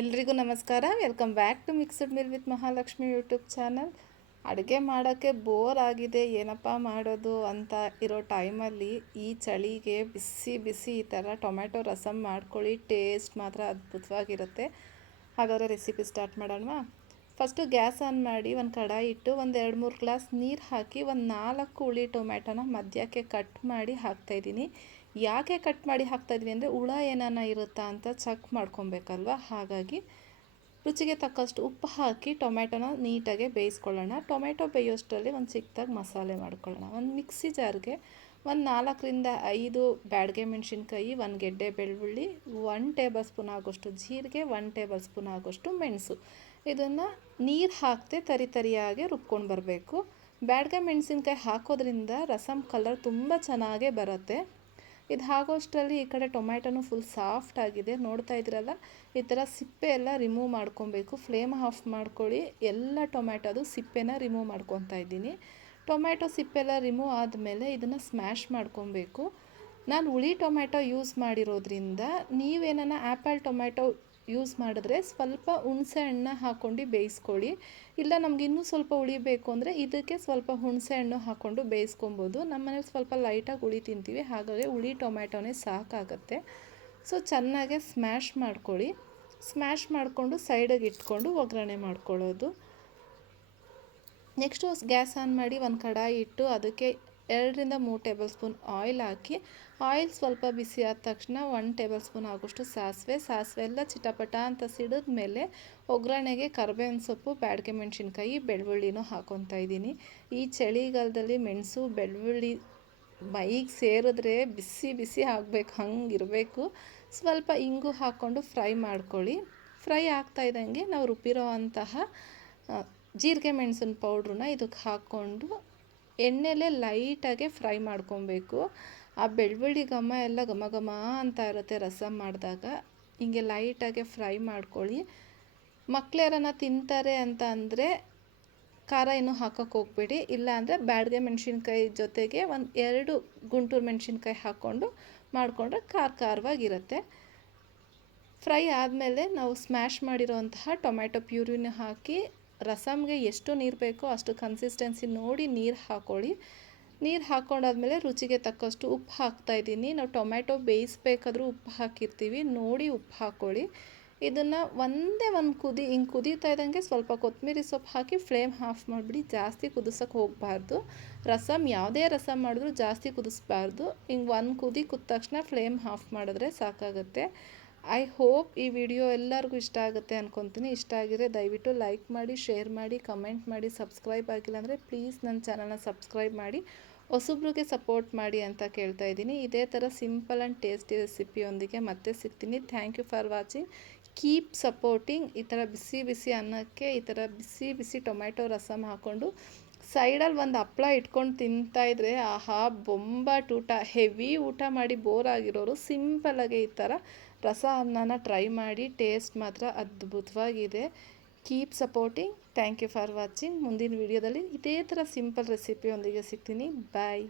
ಎಲ್ರಿಗೂ ನಮಸ್ಕಾರ. Welcome back to mixed meal with Mahalakshmi YouTube channel. ಅಡುಗೆ ಮಾಡೋಕ್ಕೆ ಬೋರ್ ಆಗಿದೆ, ಏನಪ್ಪ ಮಾಡೋದು ಅಂತ ಇರೋ ಟೈಮಲ್ಲಿ ಈ ಚಳಿಗೆ ಬಿಸಿ ಬಿಸಿ ಈ ಥರ ಟೊಮೆಟೊ ರಸಮ್ ಮಾಡ್ಕೊಳ್ಳಿ. ಟೇಸ್ಟ್ ಮಾತ್ರ ಅದ್ಭುತವಾಗಿರುತ್ತೆ. ಹಾಗಾದರೆ ರೆಸಿಪಿ ಸ್ಟಾರ್ಟ್ ಮಾಡೋಣವಾ? ಫಸ್ಟು ಗ್ಯಾಸ್ ಆನ್ ಮಾಡಿ ಒಂದು ಕಡಾಯಿ ಇಟ್ಟು ಒಂದು 2-3 ಗ್ಲಾಸ್ ನೀರು ಹಾಕಿ ಒಂದು 4 ಹುಳಿ ಟೊಮೆಟೊನ ಮಧ್ಯಕ್ಕೆ ಕಟ್ ಮಾಡಿ ಹಾಕ್ತಾಯಿದ್ದೀನಿ. ಯಾಕೆ ಕಟ್ ಮಾಡಿ ಹಾಕ್ತಾಯಿದ್ವಿ ಅಂದರೆ ಹುಳ ಏನಾನ ಇರುತ್ತಾ ಅಂತ ಚೆಕ್ ಮಾಡ್ಕೊಬೇಕಲ್ವ. ಹಾಗಾಗಿ ರುಚಿಗೆ ತಕ್ಕಷ್ಟು ಉಪ್ಪು ಹಾಕಿ ಟೊಮೆಟೊನ ನೀಟಾಗಿ ಬೇಯಿಸ್ಕೊಳ್ಳೋಣ. ಟೊಮೆಟೊ ಬೇಯೋಷ್ಟರಲ್ಲಿ ಒಂದು ಚಿಕ್ಕದಾಗಿ ಮಸಾಲೆ ಮಾಡ್ಕೊಳ್ಳೋಣ. ಒಂದು ಮಿಕ್ಸಿ ಜಾರ್ಗೆ ಒಂದು 4-5 ಬ್ಯಾಡಗೆ ಮೆಣಸಿನ್ಕಾಯಿ, 1 ಗೆಡ್ಡೆ ಬೆಳ್ಳುಳ್ಳಿ, 1 ಟೇಬಲ್ ಸ್ಪೂನ್ ಆಗೋಷ್ಟು ಜೀರಿಗೆ, 1 ಟೇಬಲ್ ಸ್ಪೂನ್ ಆಗೋಷ್ಟು ಮೆಣಸು, ಇದನ್ನು ನೀರು ಹಾಕದೆ ತರಿಯಾಗಿ ರುಬ್ಕೊಂಡು ಬರಬೇಕು. ಬ್ಯಾಡಗೆ ಮೆಣಸಿನ್ಕಾಯಿ ಹಾಕೋದ್ರಿಂದ ರಸಮ್ ಕಲರ್ ತುಂಬ ಚೆನ್ನಾಗೇ ಬರುತ್ತೆ. ಇದು ಆಗೋಷ್ಟರಲ್ಲಿ ಈ ಕಡೆ ಟೊಮ್ಯಾಟೊನು ಫುಲ್ ಸಾಫ್ಟ್ ಆಗಿದೆ. ನೋಡ್ತಾ ಇದ್ದೀರಲ್ಲ, ಈ ಥರ ಸಿಪ್ಪೆ ಎಲ್ಲ ರಿಮೂವ್ ಮಾಡ್ಕೊಬೇಕು. ಫ್ಲೇಮ್ ಆಫ್ ಮಾಡ್ಕೊಳ್ಳಿ. ಎಲ್ಲ ಟೊಮ್ಯಾಟೊದು ಸಿಪ್ಪೆನ ರಿಮೂವ್ ಮಾಡ್ಕೊತಾ ಇದ್ದೀನಿ. ಟೊಮ್ಯಾಟೊ ಸಿಪ್ಪೆಲ್ಲ ರಿಮೂವ್ ಆದಮೇಲೆ ಇದನ್ನು ಸ್ಮ್ಯಾಶ್ ಮಾಡ್ಕೊಬೇಕು. ನಾನು ಹುಳಿ ಟೊಮ್ಯಾಟೊ ಯೂಸ್ ಮಾಡಿರೋದ್ರಿಂದ ನೀವೇನ ಆ್ಯಪಲ್ ಟೊಮ್ಯಾಟೊ ಯೂಸ್ ಮಾಡಿದ್ರೆ ಸ್ವಲ್ಪ ಹುಣಸೆ ಹಣ್ಣು ಹಾಕ್ಕೊಂಡು ಬೇಯಿಸ್ಕೊಳ್ಳಿ. ಇಲ್ಲ ನಮ್ಗೆ ಇನ್ನೂ ಸ್ವಲ್ಪ ಹುಳಿ ಬೇಕು ಅಂದರೆ ಇದಕ್ಕೆ ಸ್ವಲ್ಪ ಹುಣಸೆ ಹಣ್ಣು ಹಾಕ್ಕೊಂಡು ಬೇಯಿಸ್ಕೊಬೋದು. ನಮ್ಮ ಮನೇಲಿ ಸ್ವಲ್ಪ ಲೈಟಾಗಿ ಹುಳಿ ತಿಂತೀವಿ, ಹಾಗಾಗಿ ಹುಳಿ ಟೊಮ್ಯಾಟೊನೇ ಸಾಕಾಗುತ್ತೆ. ಸೊ ಚೆನ್ನಾಗೆ ಸ್ಮ್ಯಾಶ್ ಮಾಡ್ಕೊಳ್ಳಿ. ಸ್ಮ್ಯಾಶ್ ಮಾಡಿಕೊಂಡು ಸೈಡಿಗೆ ಇಟ್ಕೊಂಡು ಒಗ್ಗರಣೆ ಮಾಡ್ಕೊಳ್ಳೋದು. ನೆಕ್ಸ್ಟು ಗ್ಯಾಸ್ ಆನ್ ಮಾಡಿ ಒಂದು ಕಡಾಯಿ ಇಟ್ಟು ಅದಕ್ಕೆ 2-3 ಟೇಬಲ್ ಸ್ಪೂನ್ ಆಯಿಲ್ ಹಾಕಿ, ಆಯಿಲ್ ಸ್ವಲ್ಪ ಬಿಸಿ ಆದ ತಕ್ಷಣ 1 ಟೇಬಲ್ ಸ್ಪೂನ್ ಆಗೋಷ್ಟು ಸಾಸಿವೆ ಎಲ್ಲ ಚಿಟಪಟ ಅಂತ ಸಿಡಿದ ಮೇಲೆ ಒಗ್ಗರಣೆಗೆ ಕರಿಬೇವಿನ ಸೊಪ್ಪು, ಬ್ಯಾಡಗೆ ಮೆಣಸಿನ್ಕಾಯಿ, ಬೆಳ್ಳುಳ್ಳಿನೂ ಹಾಕ್ಕೊತಾ ಇದ್ದೀನಿ. ಈ ಚಳಿಗಾಲದಲ್ಲಿ ಮೆಣಸು ಬೆಳ್ಳುಳ್ಳಿ ಮೈಗೆ ಸೇರಿದ್ರೆ ಬಿಸಿ ಬಿಸಿ ಆಗಬೇಕು, ಹಂಗಿರಬೇಕು. ಸ್ವಲ್ಪ ಇಂಗು ಹಾಕ್ಕೊಂಡು ಫ್ರೈ ಮಾಡ್ಕೊಳ್ಳಿ. ಫ್ರೈ ಆಗ್ತಾ ಇದ್ದಂಗೆ ನಾವು ರುಬ್ಬಿರೋ ಅಂತಹ ಜೀರಿಗೆ ಮೆಣಸಿನ ಪೌಡ್ರನ್ನ ಇದಕ್ಕೆ ಹಾಕ್ಕೊಂಡು ಎಣ್ಣೆಲೇ ಲೈಟಾಗೆ ಫ್ರೈ ಮಾಡ್ಕೊಬೇಕು. ಆ ಬೆಳ್ಳುಳ್ಳಿ ಘಮ ಎಲ್ಲ ಘಮ ಘಮ ಅಂತ ಇರುತ್ತೆ ರಸಮ್ ಮಾಡಿದಾಗ. ಹಿಂಗೆ ಲೈಟಾಗೆ ಫ್ರೈ ಮಾಡ್ಕೊಳ್ಳಿ. ಮಕ್ಳು ಯಾರನ್ನ ತಿಂತಾರೆ ಅಂತ ಅಂದರೆ ಖಾರ ಇನ್ನೂ ಹಾಕೋಕ್ಕೆ ಹೋಗಬೇಡಿ. ಇಲ್ಲಾಂದರೆ ಬ್ಯಾಡಗೆ ಮೆಣಸಿನ್ಕಾಯಿ ಜೊತೆಗೆ 1-2 ಗುಂಟೂರು ಮೆಣಸಿನ್ಕಾಯಿ ಹಾಕ್ಕೊಂಡು ಮಾಡಿಕೊಂಡ್ರೆ ಖಾರವಾಗಿರುತ್ತೆ. ಫ್ರೈ ಆದಮೇಲೆ ನಾವು ಸ್ಮ್ಯಾಶ್ ಮಾಡಿರೋಂತಹ ಟೊಮ್ಯಾಟೊ ಪ್ಯೂರಿನ ಹಾಕಿ ರಸಮ್ಗೆ ಎಷ್ಟು ನೀರು ಬೇಕೋ ಅಷ್ಟು ಕನ್ಸಿಸ್ಟೆನ್ಸಿ ನೋಡಿ ನೀರು ಹಾಕ್ಕೊಳ್ಳಿ. ನೀರು ಹಾಕ್ಕೊಂಡಾದ್ಮೇಲೆ ರುಚಿಗೆ ತಕ್ಕಷ್ಟು ಉಪ್ಪು ಹಾಕ್ತಾಯಿದ್ದೀನಿ. ನಾವು ಟೊಮ್ಯಾಟೊ ಬೇಯಿಸ್ಬೇಕಾದ್ರೂ ಉಪ್ಪು ಹಾಕಿರ್ತೀವಿ, ನೋಡಿ ಉಪ್ಪು ಹಾಕ್ಕೊಳ್ಳಿ. ಇದನ್ನು ಒಂದು ಕುದಿ ಹಿಂಗೆ ಕುದೀತಾ ಇದ್ದಂಗೆ ಸ್ವಲ್ಪ ಕೊತ್ತಂಬರಿ ಸೊಪ್ಪು ಹಾಕಿ ಫ್ಲೇಮ್ ಆಫ್ ಮಾಡಿಬಿಡಿ. ಜಾಸ್ತಿ ಕುದಿಸೋಕ್ಕೆ ಹೋಗಬಾರ್ದು. ರಸಮ್ ಯಾವುದೇ ರಸಮ್ ಮಾಡಿದ್ರೂ ಜಾಸ್ತಿ ಕುದಿಸ್ಬಾರ್ದು. ಹಿಂಗೆ ಒಂದು ಕುದಿ ಕುದ ತಕ್ಷಣ ಫ್ಲೇಮ್ ಆಫ್ ಮಾಡಿದ್ರೆ ಸಾಕಾಗುತ್ತೆ. ಐ ಹೋಪ್ ಈ ವಿಡಿಯೋ ಎಲ್ಲರಿಗೂ ಇಷ್ಟ ಆಗುತ್ತೆ ಅಂದ್ಕೊತೀನಿ. ಇಷ್ಟ ಆಗಿದ್ರೆ ದಯವಿಟ್ಟು ಲೈಕ್ ಮಾಡಿ, ಶೇರ್ ಮಾಡಿ, ಕಮೆಂಟ್ ಮಾಡಿ. ಸಬ್ಸ್ಕ್ರೈಬ್ ಆಗಿಲ್ಲ ಅಂದರೆ ಪ್ಲೀಸ್ ನನ್ನ ಚಾನಲ್ನ ಸಬ್ಸ್ಕ್ರೈಬ್ ಮಾಡಿ, ಹೊಸಬ್ರಿಗೆ ಸಪೋರ್ಟ್ ಮಾಡಿ ಅಂತ ಕೇಳ್ತಾ ಇದ್ದೀನಿ. ಇದೇ ಥರ ಸಿಂಪಲ್ ಆ್ಯಂಡ್ ಟೇಸ್ಟಿ ರೆಸಿಪಿಯೊಂದಿಗೆ ಮತ್ತೆ ಸಿಗ್ತೀನಿ. Thank you for watching. Keep supporting. ಈ ಥರ ಬಿಸಿ ಬಿಸಿ ಅನ್ನಕ್ಕೆ ಈ ಥರ ಬಿಸಿ ಬಿಸಿ ಟೊಮ್ಯಾಟೊ ರಸಮ್ ಹಾಕ್ಕೊಂಡು ಸೈಡಲ್ಲಿ ಒಂದು ಹಪ್ಳ ಇಟ್ಕೊಂಡು ತಿಂತಾಯಿದ್ರೆ ಆಹಾ ಬೊಂಬಾಟ್ ಊಟ. ಹೆವಿ ಊಟ ಮಾಡಿ ಬೋರ್ ಆಗಿರೋರು ಸಿಂಪಲ್ಲಾಗಿ ಈ ಥರ ರಸ ಅನ್ನನ ಟ್ರೈ ಮಾಡಿ. ಟೇಸ್ಟ್ ಮಾತ್ರ ಅದ್ಭುತವಾಗಿದೆ. Keep supporting. Thank you for watching. ಮುಂದಿನ ವಿಡಿಯೋದಲ್ಲಿ ಇದೇ ಥರ ಸಿಂಪಲ್ ರೆಸಿಪಿಯೊಂದಿಗೆ ಸಿಗ್ತೀನಿ. ಬಾಯ್.